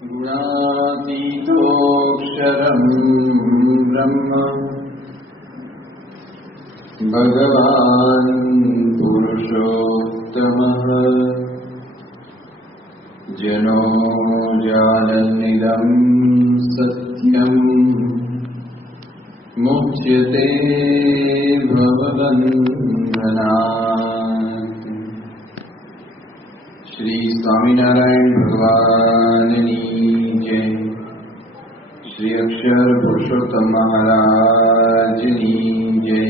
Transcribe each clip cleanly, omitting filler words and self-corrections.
गुणातीतोऽक्षरं ब्रह्म भगवान् पुरुषोत्तमः जनो जानन्निदं सत्यम् मुच्यते भवबन्धनात्। श्री स्वामिनारायण भगवाननी जय। श्री अक्षर पुरुषोत्तम महाराजनी जय।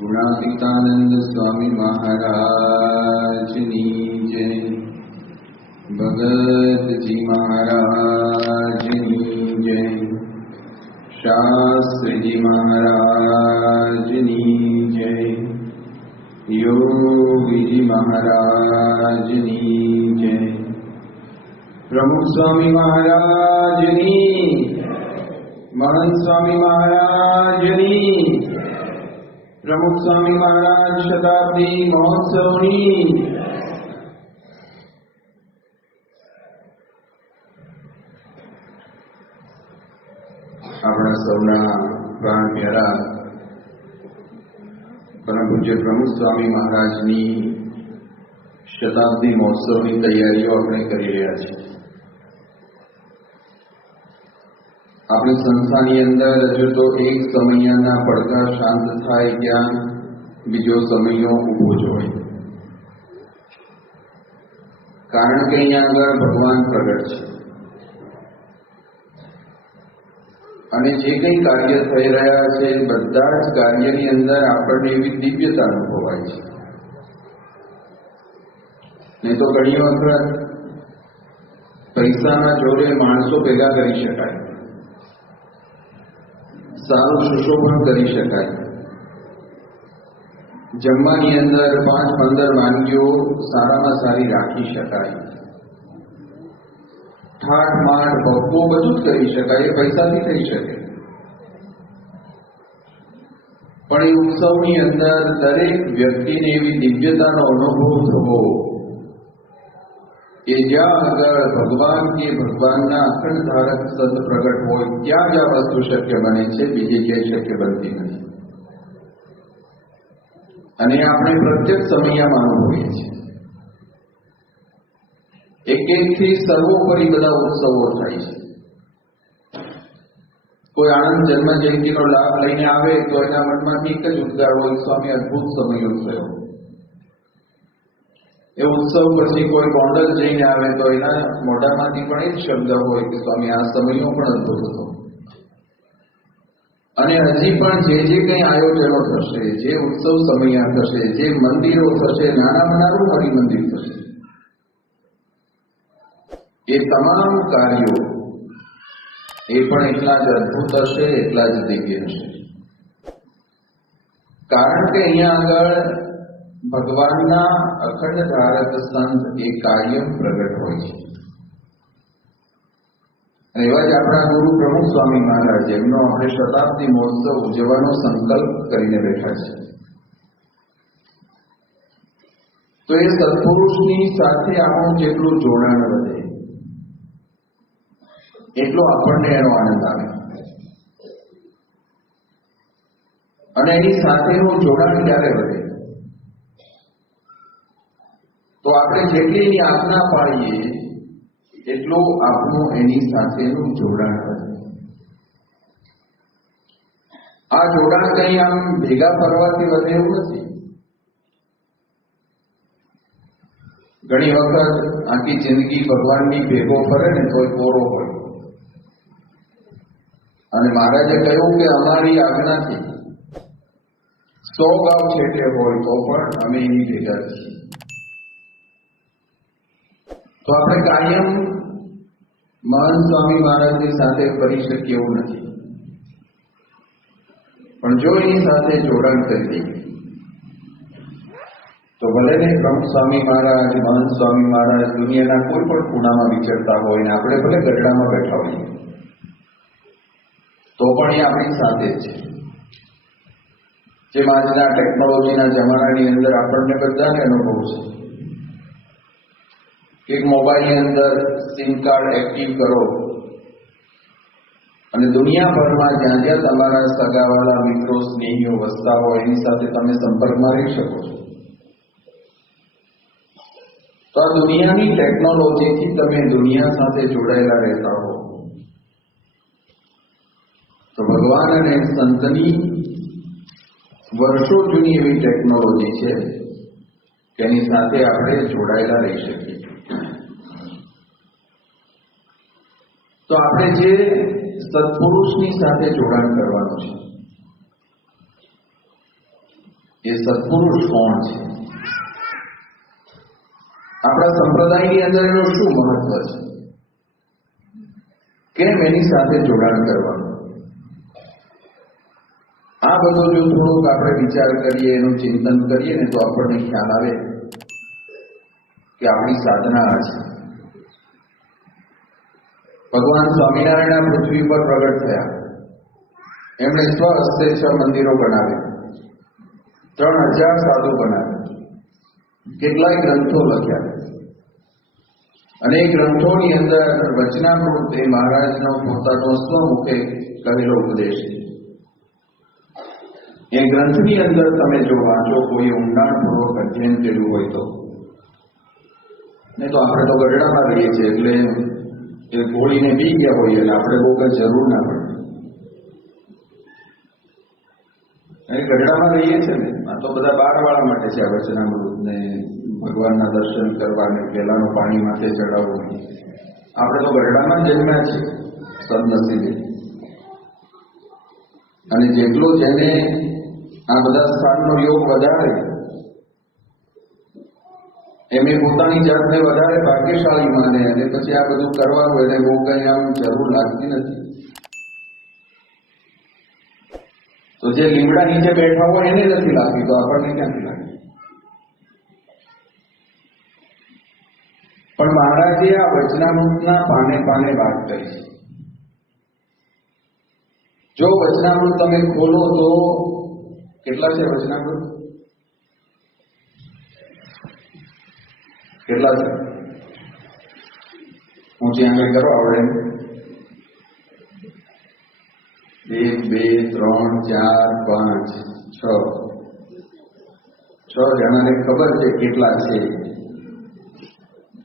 गुणातीतानंद स्वामी महाराजनी जय। भगत जी महाराजनी जय। शास्त्री जी महाराजनी जय। योगी जी महाराजनी जय। प्रमुख स्वामी महाराजनी, महंत स्वामी महाराजनी, प्रमुख स्वामी महाराज शताब्दी महोत्सवनी। આપણા સૌના પ્રાણ પ્યારા પરમ પૂજ્ય પ્રમુખ સ્વામી મહારાજની શતાબ્દી મહોત્સવની તૈયારીઓ આપણે કરી રહ્યા છીએ। આપણી સંસ્થાની અંદર હજુ તો એક સમયના પડઘા શાંત થાય ત્યાં બીજો સમયો ઊભો જ હોય, કારણ કે અહીંયા આગળ ભગવાન પ્રગટ છે અને જે કંઈ કાર્ય થઈ રહ્યા છે બધા જ કાર્યની અંદર આપણને એવી દિવ્યતા અનુભવાય છે। નહીં તો ઘણી વખત પૈસાના જોડે માણસો ભેગા કરી શકાય, સારું સુશોભન કરી શકાય, જમવાની અંદર 5-15 વાનગીઓ સારામાં સારી રાખી શકાય, ઠાઠ માઠ ભગવો બધું જ કરી શકાય, એ પૈસાથી થઈ શકે। પણ એ ઉત્સવની અંદર દરેક વ્યક્તિને એવી દિવ્યતાનો અનુભવ થવો કે જ્યાં આગળ ભગવાન કે ભગવાનના અખંડ ધારક સત પ્રગટ હોય ત્યાં જ આ વસ્તુ શક્ય બને છે, બીજી ક્યાંય શક્ય બનતી નથી। અને આપણે પ્રત્યેક સમયમાં અનુભવીએ છીએ। એક એકથી સર્વોપરી બધા ઉત્સવો થાય છે। કોઈ આનંદ જન્મ જયંતિનો લાભ લઈને આવે તો એના મનમાંથી એક જ ઉદ્ગાર હોય, સ્વામી અદભુત સમયો થયો। એ ઉત્સવ પછી કોઈ ગોંડલ જઈને આવે તો એના મોઢામાંથી પણ એ જ શબ્દ હોય કે સ્વામી આ સમયો પણ અદભુત હતો। અને હજી પણ જે કંઈ આયોજનો થશે, જે ઉત્સવ સમયા થશે, જે મંદિરો થશે, નાનામાં નાનું હરિમંદિર થશે, એ તમામ કાર્યો એ પણ એટલા જ અદભુત હશે, એટલા જ દિવ્ય હશે। કારણ કે અહીંયા આગળ ભગવાનના અખંડ ધારક સંત એ કાયમ પ્રગટ હોય છે। એવા જ આપણા ગુરુ પ્રમુખ સ્વામી મહારાજ, એમનો આપણે શતાબ્દી મહોત્સવ ઉજવવાનો સંકલ્પ કરીને બેઠા છે। તો એ સત્પુરુષની સાથે આપણું જેટલું જોડાણ વધે એટલો આપણને એનો આનંદ આવે, અને એની સાથેનું જોડાણ ક્યારે વધે તો આપણે જેટલી એની આજ્ઞા પાડીએ એટલું આપણું એની સાથેનું જોડાણ વધે। આ જોડાણ કંઈ આમ ભેગા કરવાથી વધે એવું નથી। ઘણી વખત આખી જિંદગી ભગવાનની ભેગો ફરે ને તોય કોરો હોય, અને મહારાજે કહ્યું કે અમારી આજ્ઞાથી 100 ગાંવ છેટે હોય તો પણ અમે એની ભેગા છીએ। તો આપણે કાયમ મહંત સ્વામી મહારાજની સાથે ફરી શકીએ એવું નથી, પણ જો એની સાથે જોડાણ કરી દઈએ તો ભલે ને પ્રમુખ સ્વામી મહારાજ, મહંત સ્વામી મહારાજ દુનિયાના કોઈ પણ ખૂણામાં વિચરતા હોય ને આપણે ભલે ગઢડામાં બેઠા હોઈએ તો પણ એ આપણી સાથે જ છે। જેમ આજના ટેકનોલોજીના જમાનાની અંદર આપણને બધાને અનુભવ છે એક મોબાઈલની અંદર સિમ કાર્ડ એક્ટિવ કરો અને દુનિયાભરમાં જ્યાં જ્યાં તમારા સગાવાલા મિત્રો સ્નેહીઓ વસતા હોય એની સાથે તમે સંપર્કમાં રહી શકો છો. તો આ દુનિયાની ટેકનોલોજીથી તમે દુનિયા સાથે જોડાયેલા રહેતા હો તો ભગવાન અને સંતની વર્ષો જૂની એવી ટેકનોલોજી છે કે એની સાથે આપણે જોડાયેલા રહી શકીએ. તો આપણે જે સત્પુરુષની સાથે જોડાણ કરવાનું છે એ સત્પુરુષ કોણ છે? આપણા સંપ્રદાયની અંદર એનું શું મહત્વ છે? કેમ એની સાથે જોડાણ કરવાનું? આ બધું જો થોડુંક આપણે વિચાર કરીએ, એનું ચિંતન કરીએ ને તો આપણને ખ્યાલ આવે કે આપણી સાધના આ છે. ભગવાન સ્વામિનારાયણ પૃથ્વી પર પ્રગટ થયા. એમણે સ્વહસ્તે 6 મંદિરો બનાવ્યા, 3000 સાધુ બનાવ્યા, કેટલાય ગ્રંથો લખ્યા અને એ ગ્રંથોની અંદર વચનામૃત એ મહારાજનો પોતાનો સ્વમુખે કહેલો ઉપદેશ. એ ગ્રંથની અંદર તમે જો વાંચો, કોઈ ઊંડાણપૂર્વક અધ્યયન કર્યું હોય તો, નહીં તો આપણે તો ગઢડામાં રહીએ છીએ એટલે એ ગોળીને પી ગયા હોઈએ એટલે આપણે બહુ કઈ જરૂર ના પડે. ગઢડામાં રહીએ છીએ ને, આ તો બધા બહારવાળા માટે છે આ વચનામૃત ને ભગવાનના દર્શન કરવાને પહેલાનું પાણી માથે ચડાવવું. આપણે તો ગઢડામાં જન્મ્યા છીએ સદનસીબે. અને જેટલો જેને આ બધા સ્થાનનો યોગ વધારે એમને પોતાની જાતને વધારે ભાગ્યશાળી માને અને પછી આ બધું કરવાનું એને બહુ કઈ આમ જરૂર લાગતી નથી. તો જે લીમડા નીચે બેઠા હોય એને નથી લાગતી તો આપણને ક્યાંથી લાગે? પણ મહારાજે આ વચનામૃતના પાને પાને વાત કરી છે. જો વચનામૃત તમે ખોલો તો કેટલા છે વચનામૃત? કેટલા છે? ઊંચી આંગળી કરો આવડે? 1 2 3 4 5 6 જણાને ખબર છે કેટલા છે.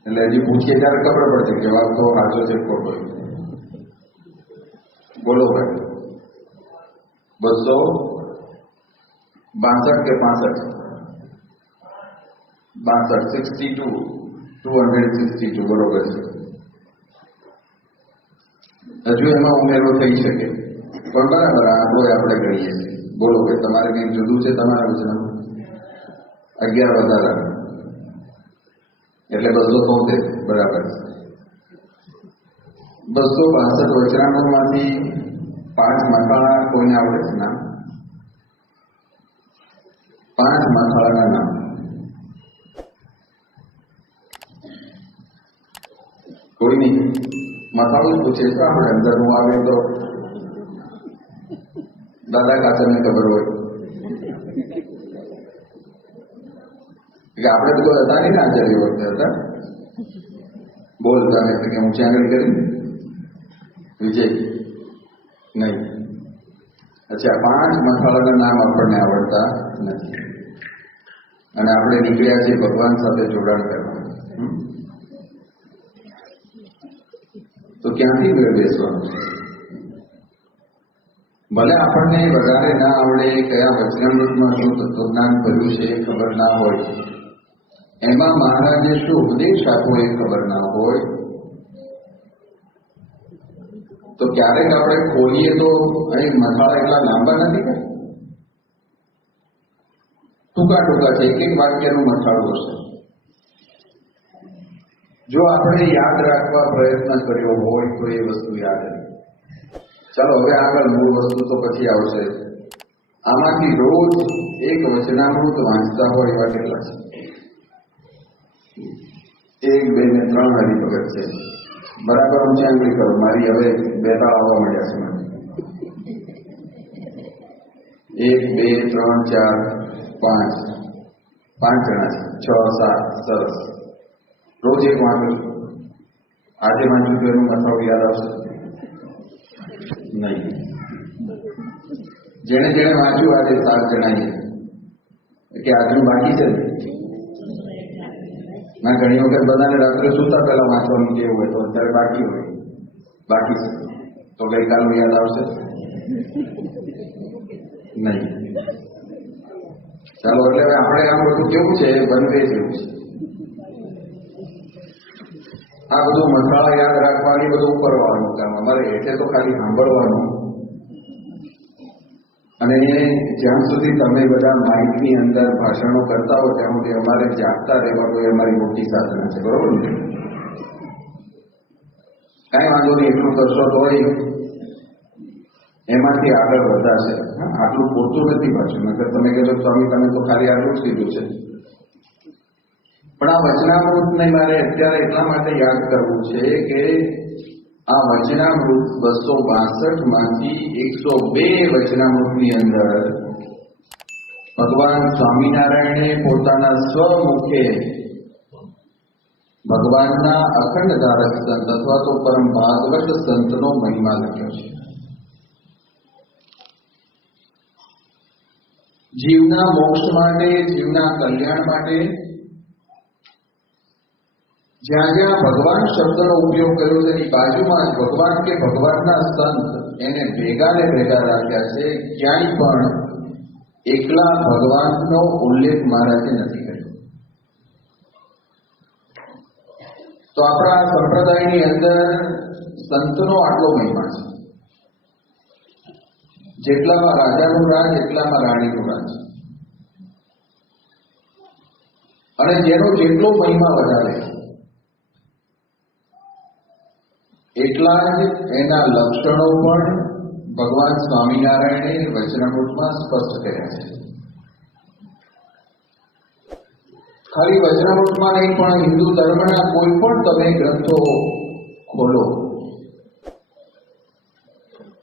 એટલે હજી પૂછીએ ત્યારે ખબર પડશે કે વાત તો સાચો છે ખોટો. બોલો ભાઈ, 262 કે 65? 62, 262 બરોબર છે. હજુ એમાં ઉમેરો થઈ શકે પણ બરાબર આ તો આપણે કરીએ છીએ. બોલો ભાઈ, તમારે કંઈક જુદું છે તમારા વચનામાં? 11 વધારા એટલે 273 બરાબર છે. 262 વચનામૃતમાંથી 5 મથાળા કોઈને આવડે છે નામ? 5 મથાળાના નામ કોઈ નહીં? મથાળું પૂછે છે આપણે, અંદરનું આવે તો દાદા કાચરને ખબર હોય કે આપણે તો કોઈ હતા નહીં ને આચાર્ય વખતે હતા બોલતા ને કે ઊંચી આંગળી કરી વિજય નહીં. અચ્છા, 5 મથાળાના નામ આપણને આવડતા નથી અને આપણે નીકળ્યા છીએ ભગવાન સાથે જોડાણ કરવા. તો ક્યાંથી બેસવાનું? ભલે આપણને વધારે ના આવડે, કયા વચનામૃતમાં શું તત્વજ્ઞાન ભર્યું છે એ ખબર ના હોય, એમાં મહારાજે શું ઉપદેશ આપ્યો એ ખબર ના હોય, તો ક્યારેક આપણે ખોલીએ તો અહીં મથાળા એટલા લાંબા નથી કઈ, ટૂંકા ટૂંકા છે, એક વાક્યનું મથાળું હશે. જો આપણે યાદ રાખવા પ્રયત્ન કર્યો હોય તો એ વસ્તુ યાદ રહે. ચાલો હવે આગળ મૂળ વસ્તુ તો પછી આવશે. આમાંથી રોજ એક વચનામૃત વાંચતા હોય એવા કેટલા છે? 1 2 ને 3 હરિભગત છે. બરાબર ઊંચી આંગળી કરો. મારી હવે 2 તાળ આવવા મળ્યા છે મને. 1 2 3 4 5 5 જણા છે. 6 7 સરસ. રોજ એક વાંચું છું, આજે વાંચ્યું તો એનું મથાળું યાદ આવશે નહીં. જેને જેને વાંચ્યું આજે 7 જણાએ કે આજનું બાકી છે ના. ઘણી વખત બધાને રાત્રે સુતા પહેલા વાંચવાનું કેવું હોય તો અત્યારે બાકી છે તો ગઈકાલનું યાદ આવશે નહીં. ચાલો, એટલે હવે આપણે આ બધું કેવું છે બનવે જેવું છે. આ બધું મસાળા યાદ રાખવાની બધું કરવાનું કામ અમારે, એટલે તો ખાલી સાંભળવાનું. અને જ્યાં સુધી તમે બધા માઇકની અંદર ભાષણો કરતા હો ત્યાં સુધી અમારે જાગતા રહેવાનું એ અમારી મોટી સાધના છે, બરોબર ને? કાંઈ વાંધો નહીં, એટલું કરશો તો એમાંથી આગળ વધાશે. આટલું પૂરતું નથી પાછું, નકર તમે કહેશો સ્વામી તમે તો ખાલી આટલું જ કીધું છે. પણ આ વચનામૃતને મારે અત્યારે એટલા માટે યાદ કરવું છે કે આ વચનામૃત 262 માંથી 102 વચનામૃતની અંદર ભગવાન સ્વામિનારાયણે પોતાના સ્વમુખે ભગવાનના અખંડ ધારક સંત અથવા તો પરમ ભાગવત સંતનો મહિમા લખ્યો છે. જીવના મોક્ષ માટે, જીવના કલ્યાણ માટે જ્યાં જ્યાં ભગવાન શબ્દનો ઉપયોગ કર્યો છે એની બાજુમાં જ ભગવાન કે ભગવાનના સંત એને ભેગા રાખ્યા છે. ક્યાંય પણ એકલા ભગવાનનો ઉલ્લેખ મહારાજે નથી કર્યો. તો આપણા સંપ્રદાયની અંદર સંતનો આટલો મહિમા છે. જેટલામાં રાજાનું રાજ એટલામાં રાણીનું રાજ, અને જેનો જેટલો મહિમા વધારે એટલા જ એના લક્ષણો પણ ભગવાન સ્વામિનારાયણે વચનામૃતમાં સ્પષ્ટ કર્યા છે. ખાલી વચનામૃતમાં નહીં પણ હિન્દુ ધર્મના કોઈ પણ તમે ગ્રંથો ખોલો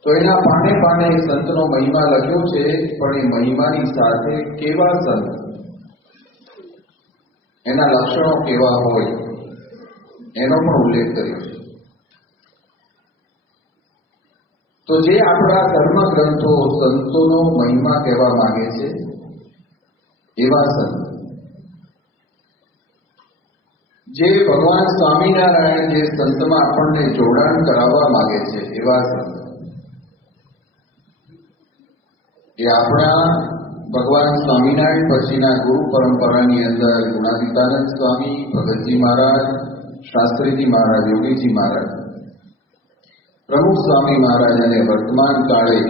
તો એના પાને પાને સંતનો મહિમા લખ્યો છે, પણ એ મહિમાની સાથે કેવા સંત, એના લક્ષણો કેવા હોય એનો પણ ઉલ્લેખ કર્યો છે. તો જે આપણા ધર્મ ગ્રંથો સંતોનો મહિમા કહેવા માંગે છે એવા સંત, જે ભગવાન સ્વામિનારાયણ જે સંતમાં આપણને જોડાણ કરાવવા માંગે છે એવા સંત, એ આપણા ભગવાન સ્વામિનારાયણ પછીના ગુરુ પરંપરાની અંદર ગુણાતીતાનંદ સ્વામી, ભગતજી મહારાજ, શાસ્ત્રીજી મહારાજ, યોગીજી મહારાજ, પ્રમુખ સ્વામી મહારાજ અને વર્તમાન કાળે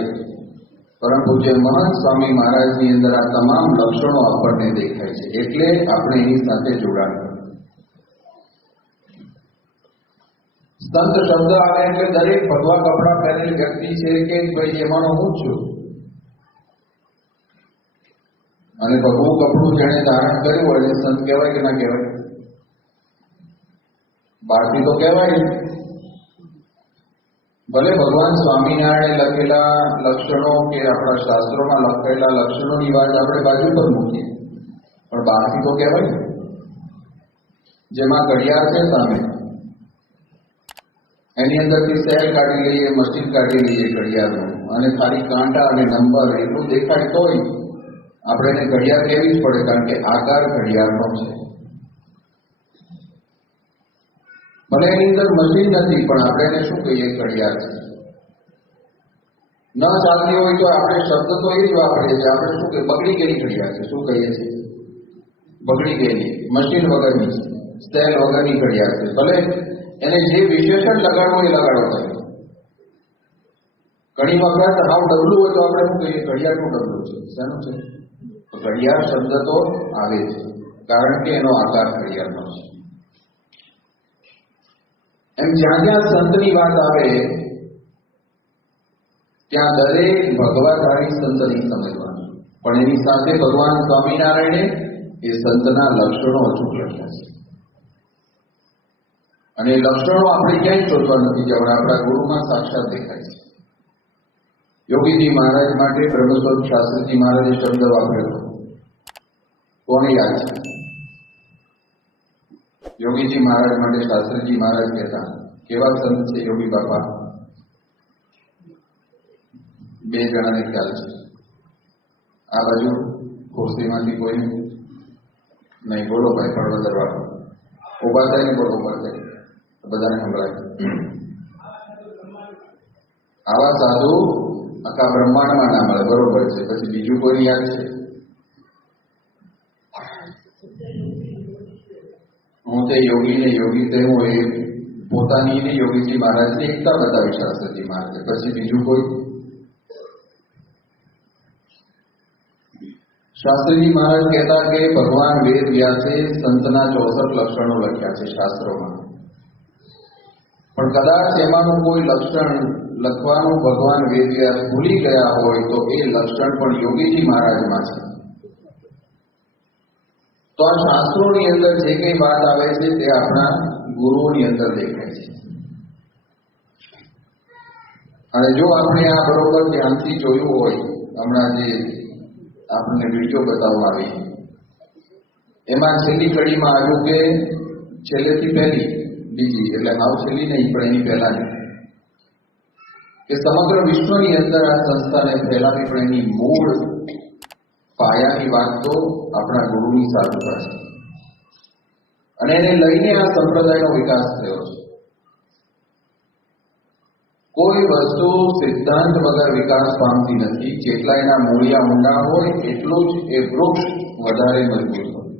પરમ પૂજ્ય મહંત સ્વામી મહારાજની અંદર આ તમામ લક્ષણો આપણને દેખાય છે. એટલે આપણે એની સાથે જોડાણ. સંત શબ્દ આવે એટલે દરેક ભગવા કપડા પહેરેલી વ્યક્તિ છે કે ભાઈ એમાંનો હું છું, અને ભગવું કપડું જેને ધારણ કર્યું હોય એ સંત કહેવાય કે ના કહેવાય? બહારથી તો કહેવાય. ભલે ભગવાન સ્વામિનારાયણે લખેલા લક્ષણો કે આપણા શાસ્ત્રોમાં લખેલા લક્ષણોની વાત આપણે બાજુ પર મૂકીએ, પણ બહારથી તો કહેવાય. જેમાં ઘડિયાળ છે સામે, એની અંદરથી સેલ કાઢી લઈએ, મશીન કાઢી લઈએ ઘડિયાળનું, અને ખાલી કાંટા અને નંબર એટલું દેખાય તોય આપણે એને ઘડિયાળ કહેવી જ પડે, કારણ કે આકાર ઘડિયાળનો છે. ભલે એની અંદર મશીન નથી, પણ આપણે એને શું કહીએ? ઘડિયાળ છે. ન ચાલતી હોય તો આપણે શબ્દ તો એ જ વાપરીએ છીએ. આપણે શું કહીએ? બગડી ગયેલી ઘડિયાળ છે. શું કહીએ છીએ? બગડી ગયેલી, મશીન વગરની, સેલ વગરની ઘડિયાળ છે. ભલે એને જે વિશેષણ લગાડવો એ લગાડો તમે. ઘણી વખત હાવ ડબલું હોય તો આપણે શું કહીએ? ઘડિયાળનું ડબલું છે. શાનું છે? ઘડિયાળ શબ્દ તો આવે છે, કારણ કે એનો આકાર ઘડિયાળનો છે. એમ જ્યાં જ્યાં સંતની વાત આવે ત્યાં દરેક ભગવાધારી સંતની સમજવાનું, પણ એની સાથે ભગવાન સ્વામિનારાયણે એ સંતના લક્ષણો અચૂક લખ્યા છે. અને એ લક્ષણો આપણે ક્યાંય શોધવા નથી જવા, આપણા ગુરુમાં સાક્ષાત દેખાય છે. યોગીજી મહારાજ માટે બ્રહ્મસ્વરૂપ શાસ્ત્રીજી મહારાજે શબ્દ વાપર્યો હતો, કોને યાદ છે? યોગીજી મહારાજ માટે શાસ્ત્રીજી મહારાજ કહેતા, કેવા સંત છે યોગી બાપા? બે જણાને ખ્યાલ છે. આ બાજુ ખુરશીમાંથી કોઈ નહીં, બોલો ભાઈ પડવદરવાળા, ઉભા થાય ને બોલો, ઉભા થાય, બધાને સંભળાય. આવા સાધુ આખા બ્રહ્માંડમાં ના મળે, બરોબર છે. પછી બીજું કોઈ યાદ છે? હું તે યોગી ને યોગી તે હું એ પોતાની ને યોગીજી મહારાજની એકતા બતાવી શાસ્ત્રીજી મહારાજે. પછી બીજું કોઈ? શાસ્ત્રીજી મહારાજ કહેતા કે ભગવાન વેદ વ્યાસે સંતના 64 લક્ષણો લખ્યા છે શાસ્ત્રોમાં, પણ કદાચ એમાંનું કોઈ લક્ષણ લખવાનું ભગવાન વેદ વ્યાસ ભૂલી ગયા હોય તો એ લક્ષણ પણ યોગીજી મહારાજમાં છે. તો આ શાસ્ત્રોની અંદર જે કઈ વાત આવે છે તે આપણા ગુરુઓની અંદર દેખાય છે. અને જો આપણે આ બરોબર ધ્યાનથી જોયું હોય, હમણાં જે આપણને વિડીયો બતાવવામાં આવી એમાં છેલ્લી કડીમાં આવ્યું કે છેલ્લેથી પહેલી બીજી, એટલે હાવ છેલ્લી નહીં પણ એની પહેલાની, કે સમગ્ર વિશ્વની અંદર આ સંસ્થાને ફેલાવી પણ એની મૂળ પાયાની વાત તો આપણા ગુરુની સાધુતા છે. અને એને લઈને આ સંપ્રદાયનો વિકાસ થયો છે. કોઈ વસ્તુ સિદ્ધાંત વગર વિકાસ પામતી નથી. જેટલા એના મૂળિયા ઊંડા હોય એટલું જ એ વૃક્ષ વધારે મજબૂત હોય.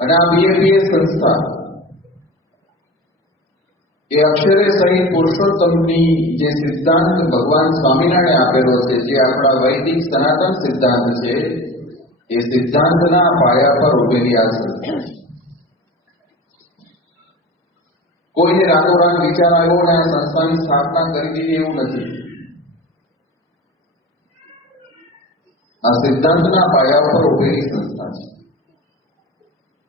અને આ બીએપીએસ સંસ્થા એ અક્ષરે સહિત પુરુષોત્તમની જે સિદ્ધાંત ભગવાન સ્વામિનારાયણે આપેલો છે, જે આપણા વૈદિક સનાતન સિદ્ધાંત છે, એ સિદ્ધાંતના પાયા પર ઉભેલી આ સંસ્થા છે. કોઈને રાતોરાત વિચાર આવ્યો અને આ સંસ્થાની સ્થાપના કરી દીધી એવું નથી. આ સિદ્ધાંતના પાયા પર ઉભેલી સંસ્થા છે.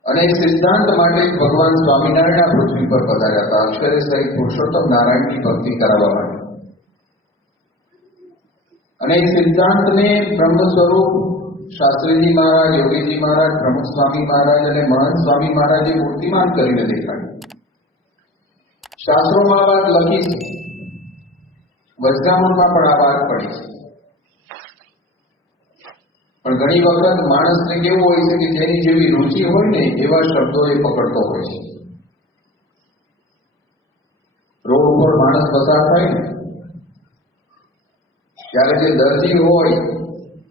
અને એ સિદ્ધાંત માટે ભગવાન સ્વામિનારાયણ પૃથ્વી પર પધાર્યા હતા, અક્ષરે સહિત પુરુષોત્તમ નારાયણની ભક્તિ કરાવવા માટે. અને એ સિદ્ધાંતને બ્રહ્મ સ્વરૂપ શાસ્ત્રીજી મહારાજ, યોગીજી મહારાજ, પ્રમુખ સ્વામી મહારાજ અને મહંત સ્વામી મહારાજે મૂર્તિમાન કરીને દેખાડ્યું. શાસ્ત્રોમાં આ વાત લખી છે, વચનામૃતમાં પણ આ વાત પડી છે. પણ ઘણી વખત માણસને કેવું હોય છે કે જેની જેવી રુચિ હોય ને એવા શબ્દો એ પકડતો હોય છે. રોડ ઉપર માણસ પસાર થાય ને ત્યારે જે દર્દી હોય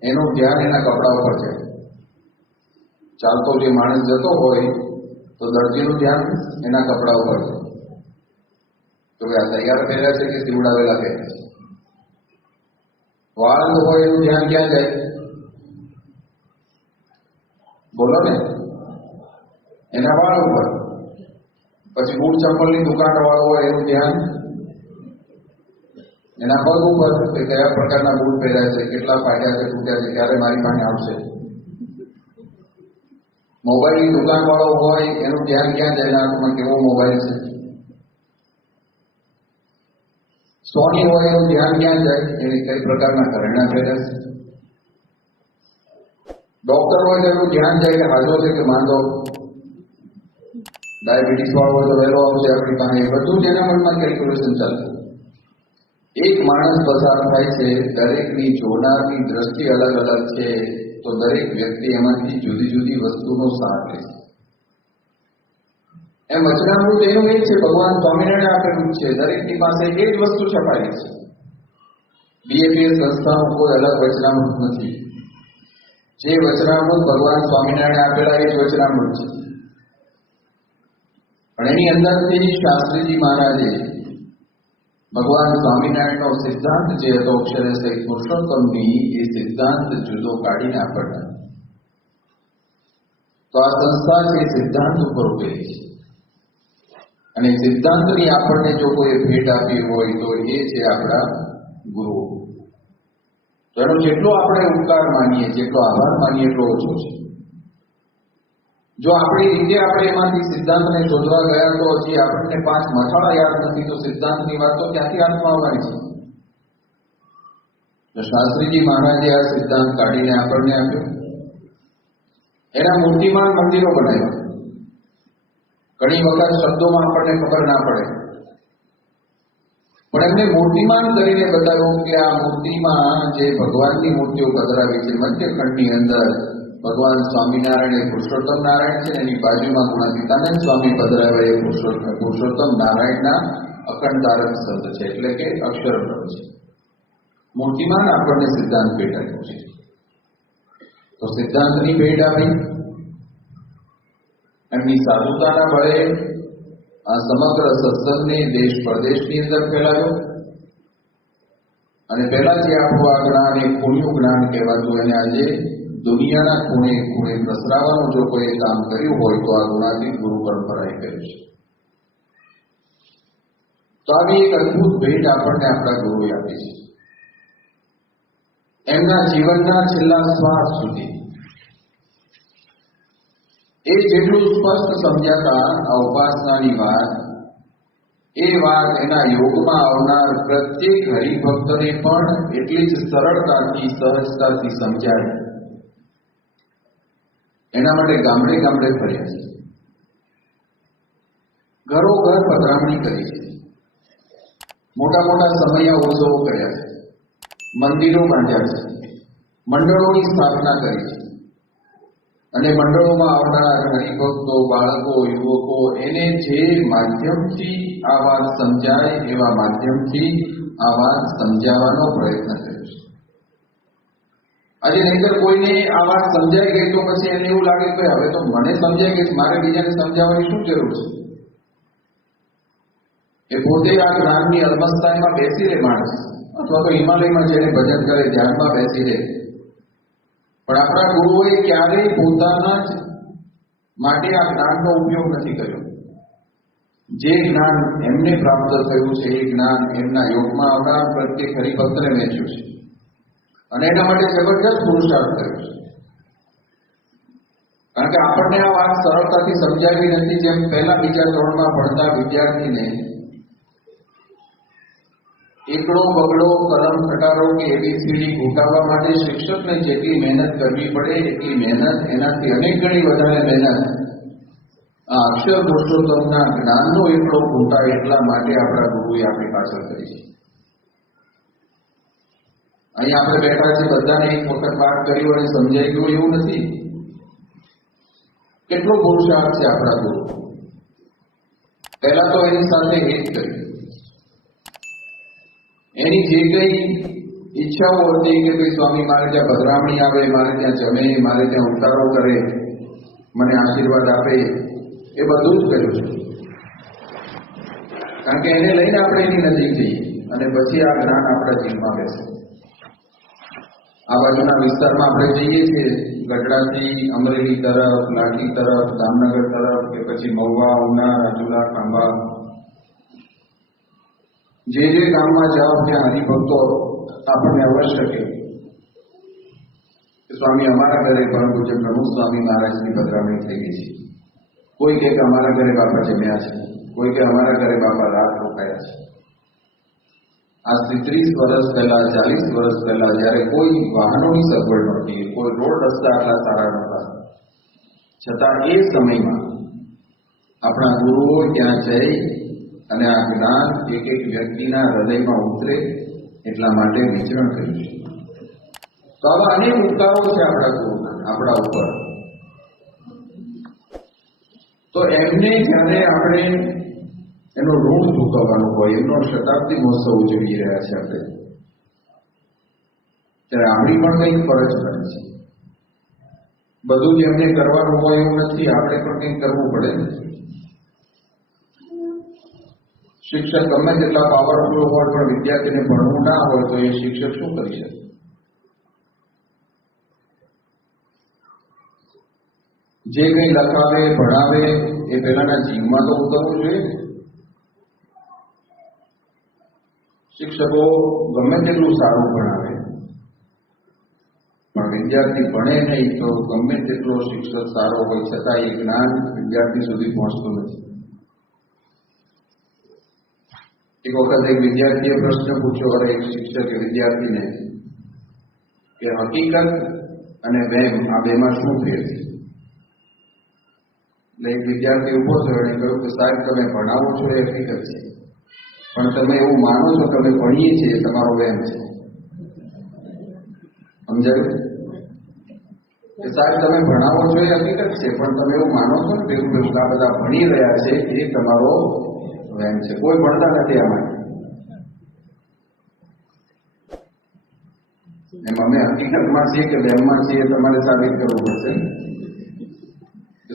એનું ધ્યાન એના કપડા ઉપર છે. ચાલતો જે માણસ જતો હોય તો દર્દીનું ધ્યાન એના કપડા ઉપર છે. તો કે આ તૈયાર પહેર્યા છે કે સીવડાવેલા પહેર્યા છે. વાળ હોય એનું ધ્યાન ક્યાં જાય? બોલો ને, એના વાળ ઉપર. પછી બૂટ ચંપલની દુકાન વાળો હોય એનું ધ્યાન એના પગ ઉપર, કે કયા પ્રકારના બૂટ પહેર્યા છે, કેટલા ફાટ્યા છે, તૂટ્યા છે, ક્યારે મારી પાસે આવશે. મોબાઈલની દુકાન વાળો હોય એનું ધ્યાન ક્યાં જાય? હાથમાં કેવો મોબાઈલ છે. સોની હોય એનું ધ્યાન ક્યાં જાય? એને કઈ પ્રકારના ઘરેણા પહેર્યા છે. ડોક્ટર હોય તો એનું ધ્યાન જાય કે હાજો છે કે માંદો. ડાયાબિટીસ વાળો હોય તો વહેલો આવશે આપણી પાસે. એ બધું જ એના મનમાં કેલ્ક્યુલેશન ચાલે. એક માણસ પસાર થાય છે, દરેકની જોનારની દ્રષ્ટિ અલગ અલગ છે, તો દરેક વ્યક્તિ એમાંથી જુદી જુદી વસ્તુનો સાર લે છે. એમ વચનામૃત એનું એ છે, ભગવાન સ્વામિનારાયણ આપેલું છે, દરેકની પાસે એ જ વસ્તુ છપાયેલી છે. બીએપીએસ સંસ્થાનું કોઈ અલગ વચનામૃત નથી. જે વચનામૃત ભગવાન સ્વામિનારાયણ આપેલા એ જ વચનામૃત છે. પણ એની અંદરથી શાસ્ત્રીજી મહારાજે ભગવાન સ્વામિનારાયણનો સિદ્ધાંત જે હતો અક્ષરે સહિત પુરુષોત્તમની, એ સિદ્ધાંત જુદો કાઢીને આપણને, તો આ સંસ્થા છે સિદ્ધાંત ઉપર ઉભેલી છે. અને સિદ્ધાંતની આપણને જો કોઈ ભેટ આપી હોય તો એ છે આપણા ગુરુ. તો એનો જેટલો આપણે ઉપકાર માનીએ, જેટલો આભાર માનીએ એટલો ઓછો છે. જો આપણી રીતે આપણે એમાંથી સિદ્ધાંતને શોધવા ગયા તો હજી આપણને 5 મથાળા યાદ નથી, તો સિદ્ધાંતની વાત તો ક્યાંથી હાથમાં આવવાની છે? તો શાસ્ત્રીજી મહારાજે આ સિદ્ધાંત કાઢીને આપણને આપ્યો. એના મૂર્તિમાન મંદિરો બનાવ્યા. ઘણી વખત શબ્દોમાં આપણને ખબર ના પડે, પણ એમને મૂર્તિમાન કરીને બતાવ્યું કે આ મૂર્તિમાં જે ભગવાનની મૂર્તિઓ પધરાવી છે, મધ્યખંડની અંદર ભગવાન સ્વામિનારાયણ એ પુરુષોત્તમ નારાયણ છે, એની બાજુમાં ગુણાતીતાનંદ સ્વામી પધરાવે એ પુરુષોત્તમ નારાયણના અખંડ શબ્દ છે, એટલે કે અક્ષરબ્રહ્મ છે. મૂર્તિમાન આપણને સિદ્ધાંત ભેટ આપ્યો છે. તો સિદ્ધાંતની ભેટ આપી, એમની સાધુતાના બળે આ સમગ્ર સત્સંગને દેશ પરદેશની અંદર ફેલાવ્યો. અને પહેલા જે આપણું આ જ્ઞાન એ ખૂણ્યું જ્ઞાન કહેવાતું, એને આજે દુનિયાના ખૂણે ખૂણે પ્રસરાવવાનું જો કોઈ કામ કર્યું હોય તો આ ગુણાતીત ગુરુ પરંપરાએ કર્યું છે. તો આવી એક અદભુત ભેટ આપણને આપણા ગુરુએ આપી છે. એમના જીવનના છેલ્લા શ્વાસ સુધી એ જેટલું સ્પષ્ટ સમજાતા આ ઉપાસનાની વાત, એ વાત એના યોગમાં આવનાર પ્રત્યેક હરિભક્તને પણ એટલી જ સરળતાથી સહજતાથી સમજાય. એના માટે ગામડે ગામડે ફર્યા છે, ઘરો ઘર પધરામણી કરી છે, મોટા મોટા સમયા ઉત્સવો કર્યા છે, મંદિરો બાંધ્યા છે, મંડળોની સ્થાપના કરી છે. અને મંડળોમાં આવનાર હરિભક્તો, બાળકો, યુવકો એને જે માધ્યમથી આ વાત સમજાય એવા માધ્યમથી આ વાત સમજાવવાનો પ્રયત્ન કર્યો છે. આજે નહીંતર કોઈને આ વાત સમજાઈ ગઈ તો પછી એને એવું લાગે કે હવે તો મને સમજાઈ ગઈ, મારે બીજાને સમજાવવાની શું જરૂર છે? એ પોતે આ જ્ઞાનની અલમસ્તાઈમાં બેસી રહે માણસ, અથવા તો હિમાલયમાં જઈને ભજન કરે, ધ્યાનમાં બેસી રહે. પણ આપણા ગુરુઓએ ક્યારેય પોતાના જ માટે આ જ્ઞાનનો ઉપયોગ નથી કર્યો. જે જ્ઞાન એમને પ્રાપ્ત થયું છે એ જ્ઞાન એમના યોગમાં આવનાર પ્રત્યેક હરિભક્તને વહેંચ્યું છે, અને એના માટે જબરજસ્ત પુરુષાર્થ કર્યો છે. કારણ કે આપણને આ વાત સરળતાથી સમજાવી નથી. જેમ પહેલા બીજા ધોરણમાં ભણતા વિદ્યાર્થીને એકડો બગડો કલમ ખટારો કે એબીસીડી ઘૂંટાવવા માટે શિક્ષકને જેટલી મહેનત કરવી પડે એટલી મહેનત, એનાથી અનેક ગણી વધારે મહેનત આ અક્ષર પુરુષોત્તમના જ્ઞાનનો એકડો ઘૂંટાય એટલા માટે આપણા ગુરુએ આપણી પાછળ કરી છે. અહીં આપણે બેઠા છે, બધાને એક વખત વાત કરી અને સમજાઈ ગયું એવું નથી. કેટલો પુરુષાર્થ છે આપણા ગુરુ. પહેલા તો એની સાથે હેત કરી, એની જે કઈ ઈચ્છાઓ હતી કે ભાઈ સ્વામી મારે ત્યાં પધરામણી આવે, મારે ત્યાં જમે, મારે ત્યાં ઉતારો કરે, મને આશીર્વાદ આપે, એ બધું જ કર્યું છે. કારણ કે એને લઈને આપણે એની નજીક જઈએ અને પછી આ જ્ઞાન આપણા જીવનમાં બેસે. આ બાજુના વિસ્તારમાં આપણે જઈએ છીએ, ગઢડાથી અમરેલી તરફ, લાઠી તરફ, જામનગર તરફ, કે પછી મહુવા, ઉના, રાજુલા, ખાંભા, જે ગામમાં જાઓ ત્યાં હરિભક્તો આપણને અવશ્ય કહે કે સ્વામી અમારા ઘરે પરમ પૂજ્ય પ્રમુખ સ્વામી મહારાજની પધરામણી થઈ ગઈ છે. કોઈ કહે કે અમારા ઘરે બાપા જમ્યા છે, કોઈ કે અમારા ઘરે બાપા રાત રોકાયા છે. આજથી 30 વર્ષ પહેલા, 40 વર્ષ પહેલા, જયારે કોઈ વાહનોની સગવડ નહોતી, કોઈ રોડ રસ્તા આટલા સારા નહોતા, છતાં એ સમયમાં આપણા ગુરુઓ ત્યાં જઈ અને આ જ્ઞાન એક એક વ્યક્તિના હૃદયમાં ઉતરે એટલા માટે વિચરણ કર્યું છે. તો આવા અનેક ઉપકારો છે આપણા ગુરુના આપણા ઉપર. તો એમને જ્યારે આપણે એનો ઋણ ચૂકવવાનું હોય, એમનો શતાબ્દી મહોત્સવ ઉજવી રહ્યા છે આપણે, ત્યારે આપણી પણ કંઈક ફરજ પડે છે. બધું જ એમને કરવાનું હોય એવું નથી, આપણે પણ કંઈક કરવું પડે. શિક્ષક ગમે તેટલા પાવરફુલ હોય પણ વિદ્યાર્થીને ભણવું ના હોય તો એ શિક્ષક શું કરી શકે? જે કંઈ લખાવે, ભણાવે એ પહેલાના જીવમાં તો ઉતરવું જોઈએ. શિક્ષકો ગમે તેટલું સારું ભણાવે પણ વિદ્યાર્થી ભણે નહીં તો ગમે તેટલો શિક્ષક સારો હોય છતાં એ જ્ઞાન વિદ્યાર્થી સુધી પહોંચતું નથી. એક વખત એક વિદ્યાર્થીએ પ્રશ્ન પૂછ્યો, અને એક શિક્ષકે વિદ્યાર્થીને કે હકીકત અને વહેમ આ બેમાં શું ફેર છે? એટલે એક વિદ્યાર્થી ઉભો થયો અને કહ્યું કે સાહેબ તમે ભણાવો છો એ હકીકત છે, પણ તમે એવું માનો છો કે અમે ભણીએ છીએ એ તમારો વહેમ છે. સમજાયું? કે સાહેબ તમે ભણાવો છો એ હકીકત છે, પણ તમે એવું માનો છો ને ભેગું ભેગું આ બધા ભણી રહ્યા છે એ તમારો વહેમ છે. કોઈ ભણતા નથી આમાં. એમ અમે હકીકતમાં છીએ કે વહેમમાં છીએ તમારે સાબિત કરવું પડશે.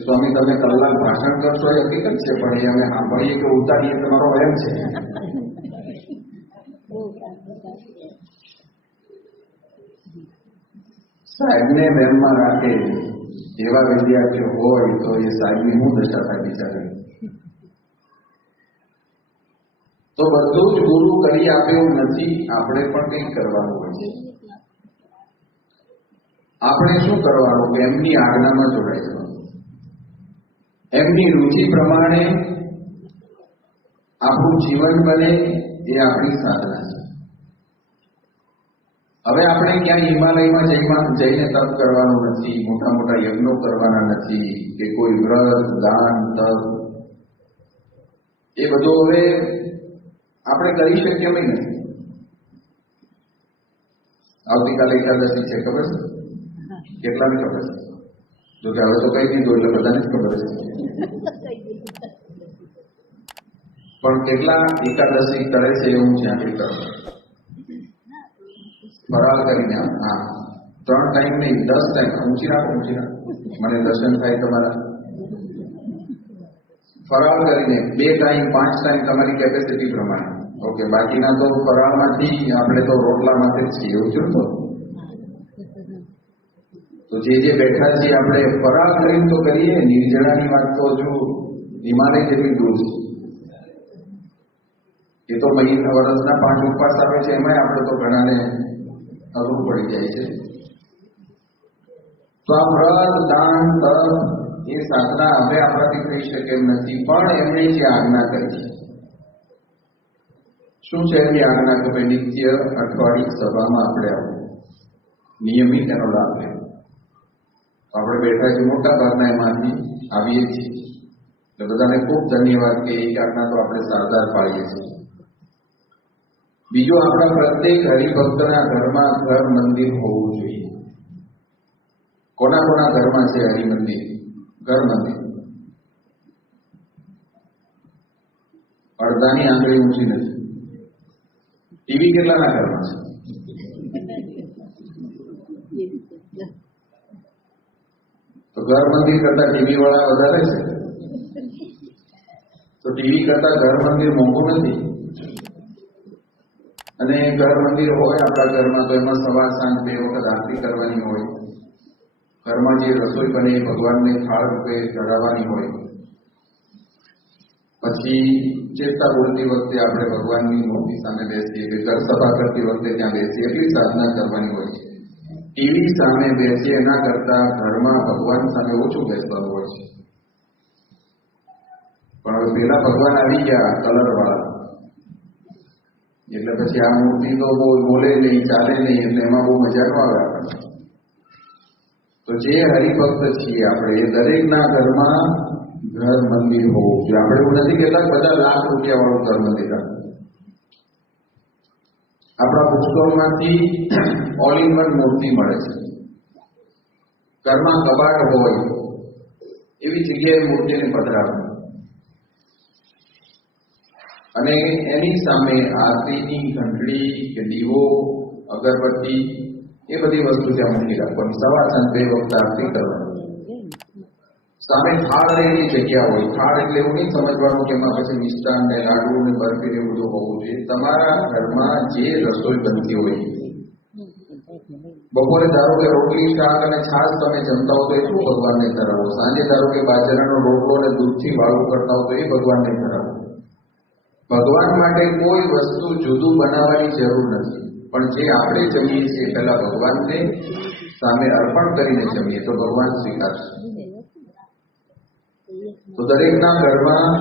સ્વામી તમે કલાક ભાષણ કરશો એ હકીકત છે, પણ એ અમે સાંભળીએ કે ઉતારીએ તમારો વહેમ છે. સાહેબને વહેમમાં રાખે એવા વિદ્યાર્થીઓ હોય તો એ સાહેબની શું દશા થાય બિચારી. તો બધું જ ગુરુ કરી આપે એવું નથી, આપણે પણ કંઈક કરવાનું હોય છે. આપણે શું કરવાનું કે એમની આજ્ઞામાં જોડાઈ જવાનું, એમની રુચિ પ્રમાણે આપણું જીવન બને એ આપણી સાધના છે. હવે આપણે ક્યાંય હિમાલયમાં જઈને તપ કરવાનું નથી, મોટા મોટા યજ્ઞો કરવાના નથી, કે કોઈ વ્રત દાન તપ એ બધું હવે આપણે કરી શકીએ એમ નથી. આવતીકાલે એકાદશી છે, ખબર છે? કેટલાને ખબર છે? જો કે હવે તો કઈ દીધું એટલે બધાને જ ખબર છે. પણ કેટલા એકાદશી કરે છે એવું છે આપણી તરફ. ફરાળ કરીને, હા 3 ટાઈમ નહીં 10 ટાઈમ ઊંચી રાખો, મને દર્શન થાય તમારા. ફરાળ કરીને 2 ટાઈમ 5 ટાઈમ તમારી કેપેસિટી પ્રમાણે. ઓકે, બાકીના તો ફરાળમાંથી આપણે તો રોટલામાંથી જ છીએ, એવું છે. તો જે બેઠા છીએ આપણે ફરાળ કરીને તો કરીએ. નિર્જળાની વાત તો હજુ હિમાલય જેટલી દૂર છે. એ તો મહિના વર્ષના 5 ઉપવાસ આવે છે, એમાંય આપણે તો ઘણાને અઘરું પડી જાય છે. તો આ વ્રત દાન તપ એ સાધના હવે આપણાથી થઈ શકે એમ નથી, પણ એમણે જે આજ્ઞા કરી છે. શું છે એની આજ્ઞા? કે ભાઈ નિત્ય અઠવાડિક સભામાં આપણે આવું, નિયમિત એનો લાભ લેવો. આપણે બેઠા છીએ, મોટા ભાગના એમાંથી આવીએ છીએ, એટલે બધાને ખૂબ ધન્યવાદ કે એક આજ્ઞા તો આપણે સરદાર પાડીએ છીએ. બીજું, આપણા પ્રત્યેક હરિભક્તના ઘરમાં ઘર મંદિર હોવું જોઈએ. કોના કોના ઘરમાં છે હરિમંદિર, ઘર મંદિર? અડધાની આંગળી ઊંચી નથી. ટીવી કેટલાના ઘરમાં છે? તો ઘર મંદિર કરતા ટીવી વાળા વધારે છે. તો ટીવી કરતા ઘર મંદિર મોંઘું નથી. અને ઘર મંદિર હોય આપણા ઘરમાં તો એમાં સવાર સાંજ 2 વખત આરતી કરવાની હોય. ઘરમાં જે રસોઈ બને એ ભગવાનને થાળ રૂપે ચઢાવવાની હોય. પછી ચેતતા બોલતી વખતે આપણે ભગવાનની મૂર્તિ સામે બેસીએ, કે ઘર સભા કરતી વખતે ત્યાં બેસીએ, એટલી સાધના કરવાની હોય છે. ટીવી સામે બેસીએ એના કરતા ઘરમાં ભગવાન સામે ઓછું બેસવાનું હોય છે. પણ હવે પેલા ભગવાન આવી ગયા કલર વાળા, એટલે પછી આ મૂર્તિ તો બહુ બોલે નહીં, ચાલે નહીં, એટલે એમાં બહુ મજા ન આવે આપણને. તો જે હરિભક્ત છીએ આપણે, એ દરેકના ઘરમાં ઘર મંદિર હોવું જોઈએ. આપણે એવું નથી કેટલાક બધા લાખ રૂપિયા વાળું ઘર મંદિર રાખવું. આપણા પુસ્તકોમાંથી ઓલ ઇન વન મૂર્તિ મળે છે. ઘરમાં કબાટ હોય એવી જગ્યાએ મૂર્તિને પધરાવવી, અને એની સામે આરતીની ઘંટડી કે દીવો, અગરબત્તી એ બધી વસ્તુ ત્યાં મૂકી રાખવાની. સવાર સાંજ 2 વખત આરતી કરવાની. સામે થાળ રહેલી જગ્યા હોય. થાળ એટલે એવું નહીં સમજવાનું કે એમાં પછી મિષ્ટાન ને લાડુ ને બરફી ને બધું હોવું જોઈએ. તમારા ઘરમાં જે રસોઈ બનતી હોય, બપોરે ધારો કે રોટલી શાક અને છાશ તમે જમતા હો તો એ શું ભગવાનને ધરાવો. સાંજે ધારો કે બાજરાનો રોટલો અને દૂધથી વાળું કરતા હો તો એ ભગવાનને ધરાવો. ભગવાન માટે કોઈ વસ્તુ જુદું બનાવવાની જરૂર નથી, પણ જે આપણે જમીએ છીએ પહેલા ભગવાનને સામે અર્પણ કરીને જમીએ તો ભગવાન સ્વીકારશે. તો દરેકના ઘરમાં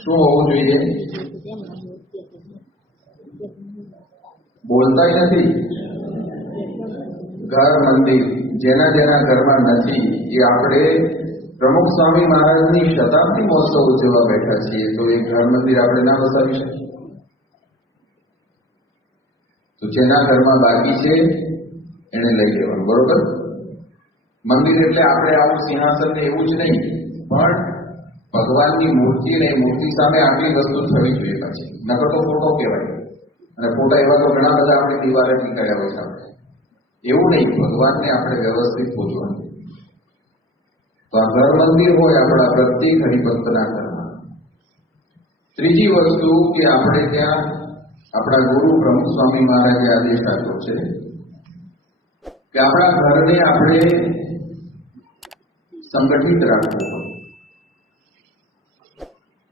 શું હોવું જોઈએ? બોલતા નથી. ઘર મંદિર જેના જેના ઘરમાં નથી એ આપણે પ્રમુખ સ્વામી મહારાજની શતાબ્દી મહોત્સવ ઉજવવા બેઠા છીએ, તો એક ઘર મંદિર આપણે ના વસાવી શકીએ? તો જેના ઘરમાં બાકી છે એને લઈ લેવાનું, બરોબર? મંદિર એટલે આપણે આવું સિંહાસન ને એવું જ નહીં, પણ ભગવાનની મૂર્તિ ને મૂર્તિ સામે આટલી વસ્તુ થવી જોઈએ. પાછી નકર તો ફોટો કહેવાય, અને ફોટા એવા તો ઘણા બધા આપણે દિવાલે નીકળ્યા હોય છે. આપણે એવું નહીં, ભગવાનને આપણે વ્યવસ્થિત પૂજવાનું. તો આ ઘર મંદિર હોય આપણા પ્રત્યેક હરિભક્તના ઘરમાં. ત્રીજી વસ્તુ કે આપણે ત્યાં આપણા ગુરુ પ્રમુખ સ્વામી મહારાજે આદેશ આપ્યો છે કે આપણા ઘરને આપણે સંગઠિત રાખવું હોય.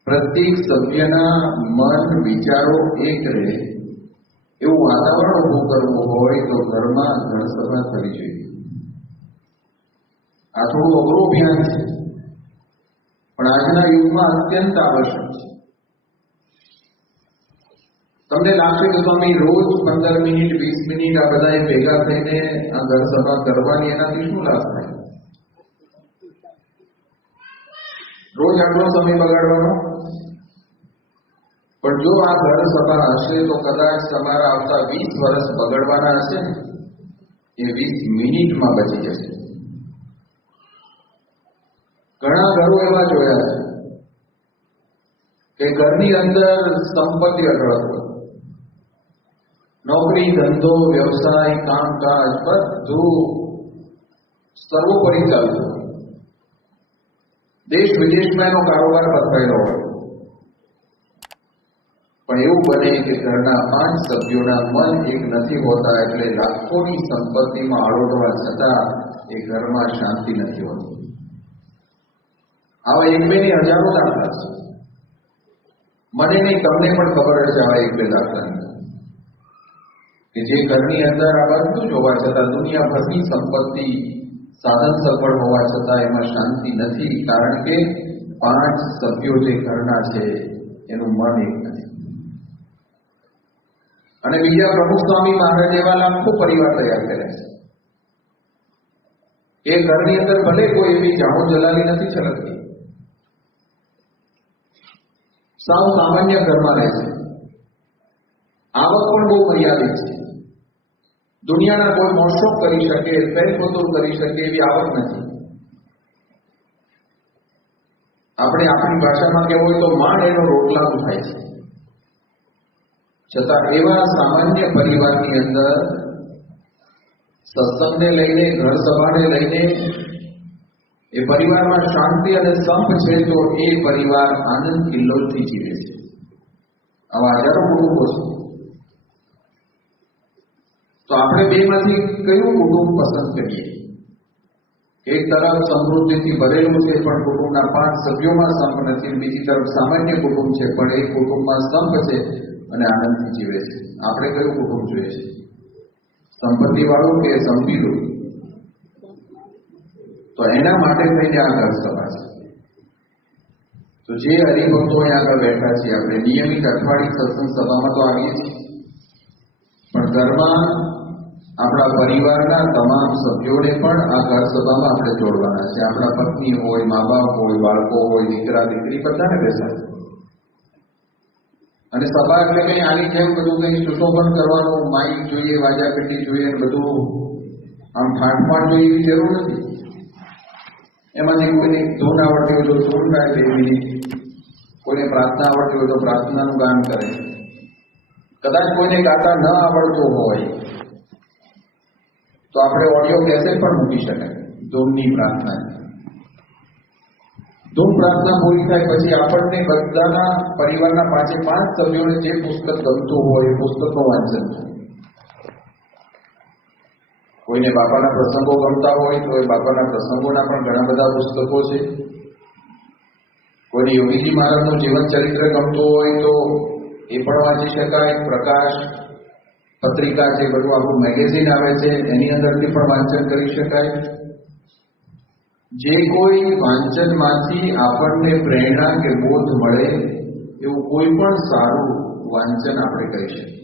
પ્રત્યેક સભ્યના મન વિચારો એક રહે એવું વાતાવરણ ઊભું કરવું હોય તો ઘરમાં ઘર સભા થવી જોઈએ. આ થોડું અઘરું અભિયાન છે, પણ આજના યુગમાં અત્યંત આવશ્યક છે. તમને લાગશે કે સ્વામી રોજ 15 મિનિટ 20 મિનિટ આ બધાએ ભેગા થઈને આ ઘર સભા કરવાની, એનાથી શું લાભ થાય? રોજ આટલો સમય બગાડવાનો? પણ જો આ ઘર સભા હશે તો કદાચ તમારા આવતા 20 વર્ષ બગડવાના હશે ને એ 20 મિનિટમાં બચી જશે. ઘણા ઘરો એવા જોયા છે કે ઘરની અંદર સંપત્તિ અઢળક હોય, નોકરી ધંધો વ્યવસાય કામકાજ બધું સર્વોપરી ચાલતું હોય, દેશ વિદેશમાં એનો કારોબાર પથરાયેલો હોય, પણ એવું બને કે ઘરના 5 સભ્યોના મન એક નથી હોતા, એટલે લાખોની સંપત્તિમાં આળોટવા છતાં એ ઘરમાં શાંતિ નથી હોતી. આવા એક બે ની હજારો દાખલા છે. મને નહીં, તમને પણ ખબર હશે આવા એક બે દાખલાની, કે જે ઘરની અંદર આ બધું જ હોવા છતાં, દુનિયાભરની સંપત્તિ સાધન સગવડ હોવા છતાં એમાં શાંતિ નથી, કારણ કે 5 સભ્યો જે ઘરના છે એનું મન એક નથી. અને બીજા પ્રમુખ સ્વામી મહારાજ એવા લાખો પરિવાર તૈયાર કર્યા છે. એ ઘરની અંદર ભલે કોઈ એવી જાહો જલાલી નથી છલકતી, સાવ સામાન્ય ઘરમાં રહે છે, આવક પણ બહુ મર્યાદિત છે, દુનિયાના કોઈ મોશોક કરી શકે, ફેરફોતર કરી શકે એવી આવક નથી. આપણે આપણી ભાષામાં કહેવું હોય તો માંડ એનો રોટલાનું થાય છે. છતાં એવા સામાન્ય પરિવારની અંદર સત્સંગને લઈને, ઘર સભાને લઈને એ પરિવારમાં શાંતિ અને સંપ છે, તો એ પરિવાર આનંદ કિલ્લોલથી જીવે છે. આવા હજારો કુટુંબો છે. તો આપણે બેમાંથી કયું કુટુંબ પસંદ કરીએ? એક તરફ સમૃદ્ધિથી ભરેલું છે પણ કુટુંબના 5 સભ્યોમાં સંપ નથી, બીજી તરફ સામાન્ય કુટુંબ છે પણ એ કુટુંબમાં સંપ છે અને આનંદથી જીવે છે. આપણે કયું કુટુંબ જોઈએ છે? સંપત્તિ વાળું કે સંપીલું? તો એના માટે થઈને આ ઘર સભા છે. તો જે હરિભક્તો અહીં આગળ બેઠા છીએ, આપણે નિયમિત અઠવાડિયે સત્સંગ સભામાં તો આવીએ છીએ, પણ ઘરમાં આપણા પરિવારના તમામ સભ્યોને પણ આ ઘર સભામાં આપણે જોડવાના છે. આપણા પત્ની હોય, મા બાપ હોય, બાળકો હોય, દીકરા દીકરી બધાને બેસાડે. અને સભા એટલે કઈ આની જેમ બધું કઈ સુશોભન કરવાનું, માઇક જોઈએ, વાજા પેટી જોઈએ, બધું આમ ઠાઠમાટ જોઈએ એવી જરૂર નથી. એમાંથી કોઈને ધૂન આવડતી હોય તો ધૂન ગાય 2 મિનિટ, કોઈને પ્રાર્થના આવડતી હોય તો પ્રાર્થનાનું ગાન કરે, કદાચ કોઈને ગાતા ન આવડતું હોય તો આપણે ઓડિયો કેસેટ પણ મૂકી શકાય ધૂનની પ્રાર્થના. ધૂન પ્રાર્થના પૂરી થાય પછી આપણને બધાના પરિવારના 5 સભ્યોને જે પુસ્તક ગમતું હોય એ પુસ્તકનું વાંચન થાય. કોઈને બાપાના પ્રસંગો ગમતા હોય તો એ બાપાના પ્રસંગોના પણ ઘણા બધા પુસ્તકો છે. કોઈને યોગીજી મહારાજનું જીવન ચરિત્ર ગમતું હોય તો એ પણ વાંચી શકાય. પ્રકાશ પત્રિકા છે, બધું આપણું મેગેઝિન આવે છે, એની અંદરથી પણ વાંચન કરી શકાય. જે કોઈ વાંચનમાંથી આપણને પ્રેરણા કે બોધ મળે એવું કોઈ પણ સારું વાંચન આપણે કરી શકીએ.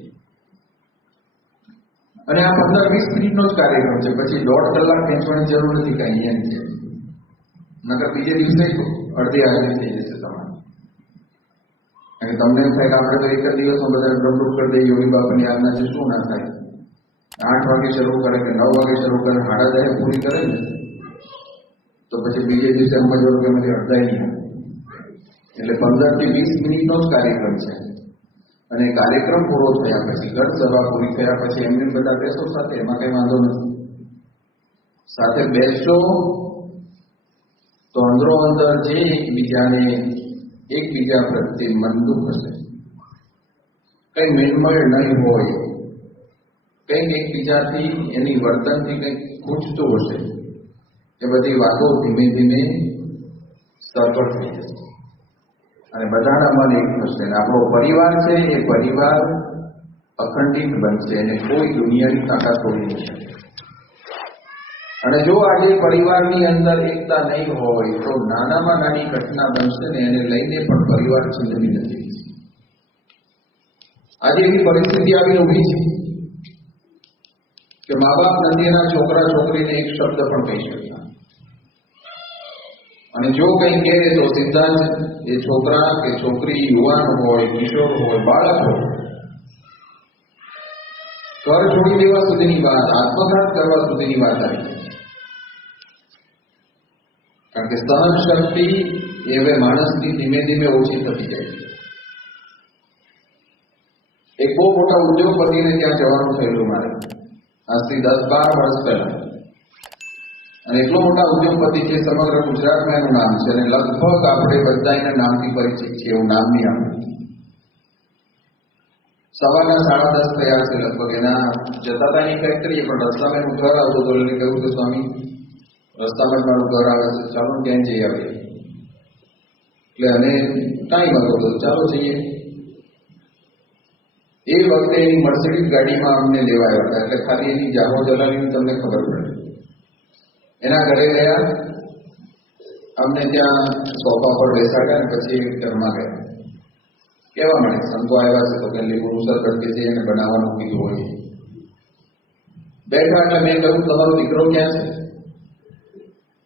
અને આ 15-20 મિનિટનો જ કાર્યક્રમ છે, પછી 1.5 કલાક ખેંચવાની જરૂર નથી. કઈ અહીંયા છે નકર બીજે દિવસે અડધી હાજરી થઈ જશે તમારી. અને તમને એમ થાય કે આપણે તો એક જ દિવસમાં બધા ડમરૂપ કરી દઈએ યોગી બાપાની આજ્ઞાથી શું ના થાય. 8 વાગે શરૂ કરે કે 9 વાગે શરૂ કરે, 10:30 પૂરી કરે ને તો પછી બીજે દિવસે સમજવાનું કે મને અડધાય નહીં. એટલે 15 થી 20 મિનિટનો જ કાર્યક્રમ છે. અને કાર્યક્રમ પૂરો થયા પછી ઘર સભા પૂરી થયા પછી એમને બધા બેસો સાથે, એમાં કઈ વાંધો નથી. સાથે બેસશો તો અંદરો અંદર જે એકબીજા પ્રત્યે મનદુખ હશે, કઈ મેળમળ નહીં હોય, કંઈક એકબીજાથી એની વર્તનથી કંઈક ખૂંચતું હશે, એ બધી વાતો ધીમે ધીમે સરળ થઈ જશે અને બધાના મન એક થશે. અને આપણો પરિવાર છે એ પરિવાર અખંડિત બનશે અને કોઈ દુનિયાની તાકાત તોડી નહીં શકે. અને જો આજે પરિવારની અંદર એકતા નહીં હોય તો નાનામાં નાની ઘટના બનશે ને એને લઈને પણ પરિવાર છિન્નની નથી. આજે એવી પરિસ્થિતિ આવીને ઊભી છે કે મા બાપ નથી એના છોકરા છોકરીને એક શબ્દ પણ કહી શકતા, અને જો કંઈ કહે તો સીધા જ એ છોકરા કે છોકરી, યુવાન હોય, કિશોર હોય, બાળક હોય, ઘર છોડી દેવા સુધીની વાત, આત્મઘાત કરવા સુધીની વાત આવી. કારણ કે સહન શક્તિ એ હવે માણસની ધીમે ધીમે ઓછી થતી જાય છે. એક બહુ મોટા ઉદ્યોગપતિને ત્યાં જવાનું થયેલું મારે આજથી 10-12 વર્ષ પહેલા. અને એટલો મોટા ઉદ્યોગપતિ છે, સમગ્ર ગુજરાતમાં એનું નામ છે અને લગભગ આપણે બધા એના નામથી પરિચિત છે, એવું નામ નહીં આવ્યું. સવારના 10:30 થયા છે લગભગ. એના જતા હતા એની ફેક્ટરી, પણ રસ્તામાં એનું ઘર આવતું હતું. એટલે કહ્યું કે સ્વામી રસ્તામાં જ મારું ઘર આવે છે, ચાલો ક્યાં જઈ આવીએ. એટલે અને ટાઈમ હતો તો ચાલો જઈએ. એ વખતે એની મર્સિડીઝ ગાડીમાં અમને લેવા આવ્યા હતા. એટલે ખાલી એની જાગો જલાવીને તમને ખબર પડે. એના ઘરે ગયા, અમને ત્યાં સોફા પર બેસાડ્યા અને પછી ઘરમાં ગયા. કેવા મળે સંતો આવ્યા છે તો કે લીંબુ શરબત કે છે એને બનાવવાનું કીધું હોય. બેઠા એટલે મેં કહ્યું તમારો દીકરો ક્યાં છે?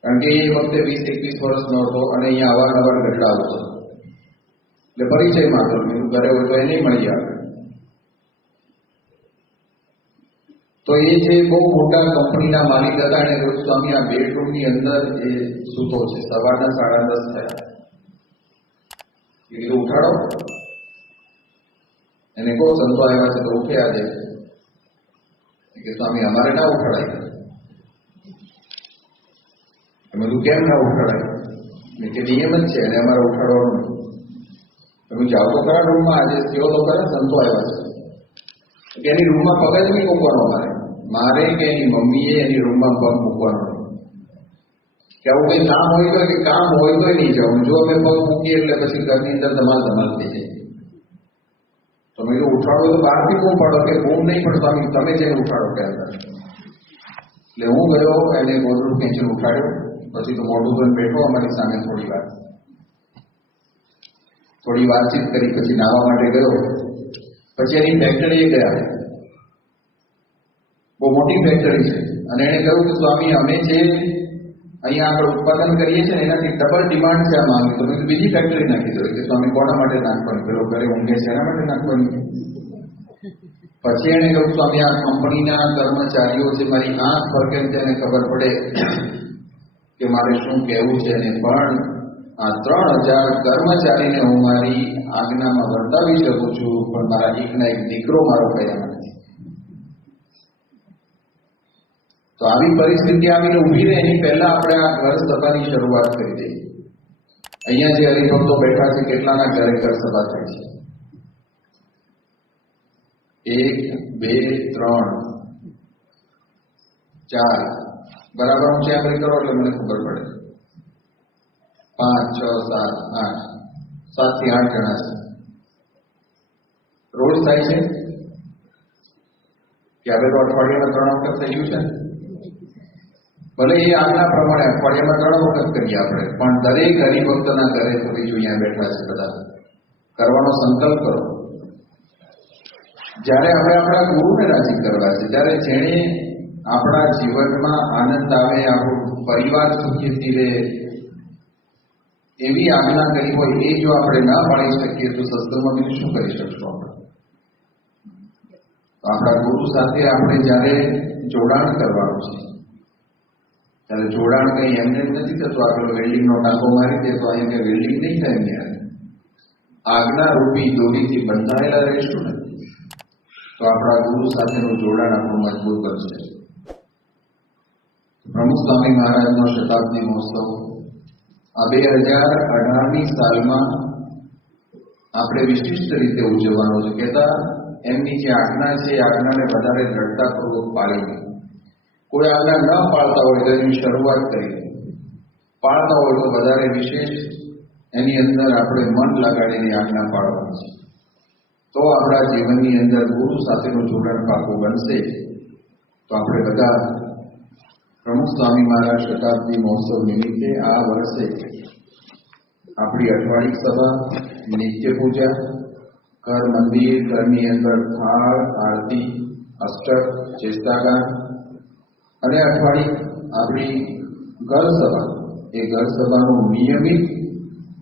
કારણ કે એ વખતે 20-21 વર્ષનો હતો અને અહીંયા અવારનવાર ગઢડા આવતો. એટલે પરિચય માંગતો, મેં ઘરે હોય તો એ નહીં મળી આવે. તો એ જે બહુ મોટા કંપનીના માલિક હતા એને કહ્યું સ્વામી આ બેડરૂમની અંદર એ સૂતો છે. સવારના 10:30 થયા. એ કીધું ઉઠાડો. એને કહો સંતો આવ્યા છે તો ઉઠે આજે. કે સ્વામી અમારે ના ઉઠાડાય. તમે તું કેમ ના ઉઠાડાય? કે નિયમ જ છે અને અમારે ઉઠાડવાનું. તમે જાઓ તો ખરા રૂમમાં, આજે થયો તો ખરા સંતો આવ્યા છે. એની રૂમમાં પગ જ નહીં મૂકવાનો મારે કે એની મમ્મીએ એની રૂમમાં પગ મૂકવાનો. કે આવું કઈ કામ હોય તો કે કામ હોય તો નહીં જવું. જો અમે પગ મૂકીએ એટલે પછી ઘરની અંદર ધમાલ થઈ જાય. તમે જો ઉઠાડો તો બહારથી બૂમ પાડો કે બૂમ નહીં, પણ સ્વામી તમે જઈને ઉઠાડો કે અંદર. એટલે હું ગયો, એને ગોદડું ખેંચીને ઉઠાડ્યો. પછી તો મોઢું ધોઈને બેઠો અમારી સામે થોડી વાતચીત કરી. પછી નાહવા માટે ગયો. પછી એની ફેક્ટરીએ ગયા. બહુ મોટી ફેક્ટરી છે. અને એણે કહ્યું કે સ્વામી અમે જે અહીંયા આગળ ઉત્પાદન કરીએ છીએ એનાથી ડબલ ડિમાન્ડ છે આ માંગી. તો મેં બીજી ફેક્ટરી નાખી દો. કે સ્વામી કોના માટે નાખવાની? પેલો ઘરે ઊંઘે છે એના માટે નાખવાની. પછી એણે કહ્યું સ્વામી આ કંપનીના કર્મચારીઓ છે, મારી આંખ ફરકે તેને ખબર પડે કે મારે શું કહેવું છે. અને પણ આ 3000 કર્મચારીને હું મારી આજ્ઞામાં વર્તાવી શકું છું, પણ મારા એકના એક દીકરો મારો કયા નથી. તો આવી પરિસ્થિતિ આવીને ઊભી રહે એની પહેલા આપણે આ ઘર સભાની શરૂઆત કરી દઈએ. અહીંયા જે હરિભક્તો બેઠા છે કેટલાના ઘરે ઘર સભા થાય છે? 1, 2, 3, 4 બરાબર હું ચેમ્બરી કરો એટલે મને ખબર પડે. 5, 6, 7, 8 7 થી 8 જણા છે. રોજ થાય છે કે હવે તો અઠવાડિયામાં 3 વખત થઈ ગયું છે. ભલે એ આજના પ્રમાણે અઠવાડિયામાં 3 વખત કરીએ આપણે, પણ દરેક હરિભક્તના ઘરે થોડી જો અહીંયા બેઠા છે બધા કરવાનો સંકલ્પ કરો. જ્યારે આપણે આપણા ગુરુને રાજી કરવા છે, ત્યારે જેણે આપણા જીવનમાં આનંદ આવે, આપણું પરિવાર સુખીથી રહે, એવી આજ્ઞા કરી હોય એ જો આપણે ના પાડી શકીએ તો સત્સંગમાં બીજું શું કરી શકશું આપણે? તો આપણા ગુરુ સાથે આપણે જ્યારે જોડાણ કરવાનું છે ત્યારે જોડાણ કંઈ એમને નથી થતું. આપણે વેલ્ડિંગનો ટાંકો મારી દે તો અહીં કંઈ વેલ્ડિંગ નહીં થાય એમને. આજ્ઞા રૂપી દોરીથી બંધાયેલા રહીશું ને તો આપણા ગુરુ સાથેનું જોડાણ આપણું મજબૂત બનશે. પ્રમુખ સ્વામી મહારાજનો શતાબ્દી મહોત્સવ આ 2018ની સાલમાં આપણે વિશિષ્ટ રીતે ઉજવવાનો છે. કહેતા એમની જે આજ્ઞા છે એ આજ્ઞાને વધારે દ્રઢતાપૂર્વક પાળીને, કોઈ આજ્ઞા ન પાળતા હોય તો એની શરૂઆત કરી, પાળતા હોય તો વધારે વિશેષ એની અંદર આપણે મન લગાડીને આજ્ઞા પાળવાની છે. તો આપણા જીવનની અંદર ગુરુ સાથેનું જોડાણ પાકું બનશે. તો આપણે બધા પ્રમુખ સ્વામી મહારાજ શતાબ્દી મહોત્સવ નિમિત્તે આ વર્ષે આપણી અઠવાડિક સભા, નિત્ય પૂજા, ઘર મંદિર, ઘરની અંદર થાળ, આરતી, અષ્ટક, ચેષ્ટાગાન અને અઠવાડિક આપણી ઘર સભા, એ ઘર સભાનું નિયમિત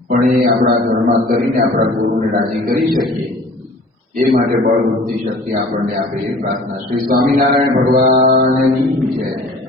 પણ એ આપણા ઘરમાં કરીને આપણા ગુરુને રાજી કરી શકીએ એ માટે બળ, બુદ્ધિ, શક્તિ આપણને આપે એ પ્રાર્થના. શ્રી સ્વામિનારાયણ ભગવાનની જય.